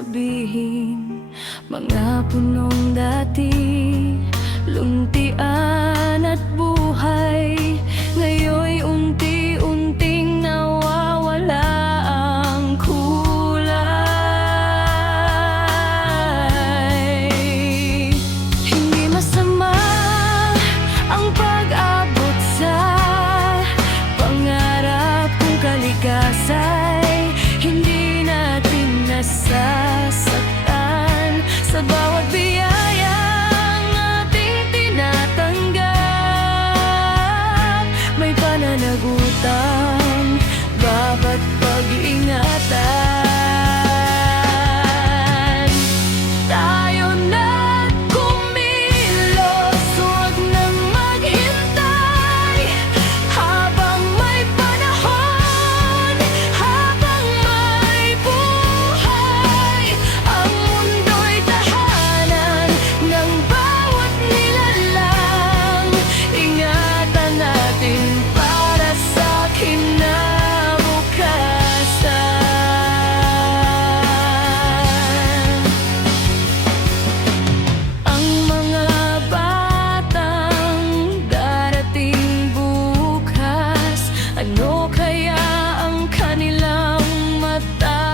sabihin. Mga punong dati, luntian at buhay, ngayon'y unti-unting nawawala ang kulay. Hindi masama ang pag-abot sa pangarap kung kaligasa'y hindi natin nasasaktan sa bawat biyayang ating tinatanggap. May pananagutan, dapat pag-ingatan. Tayo na't kumilos, huwag nang maghintay. Habang may panahon, habang may buhay, ang mundo'y tahanan ng bawat nilalang. Ingatan natin para sa kinabukasan. Ang mga batang darating bukas, ano kaya ang kanilang matatanaw?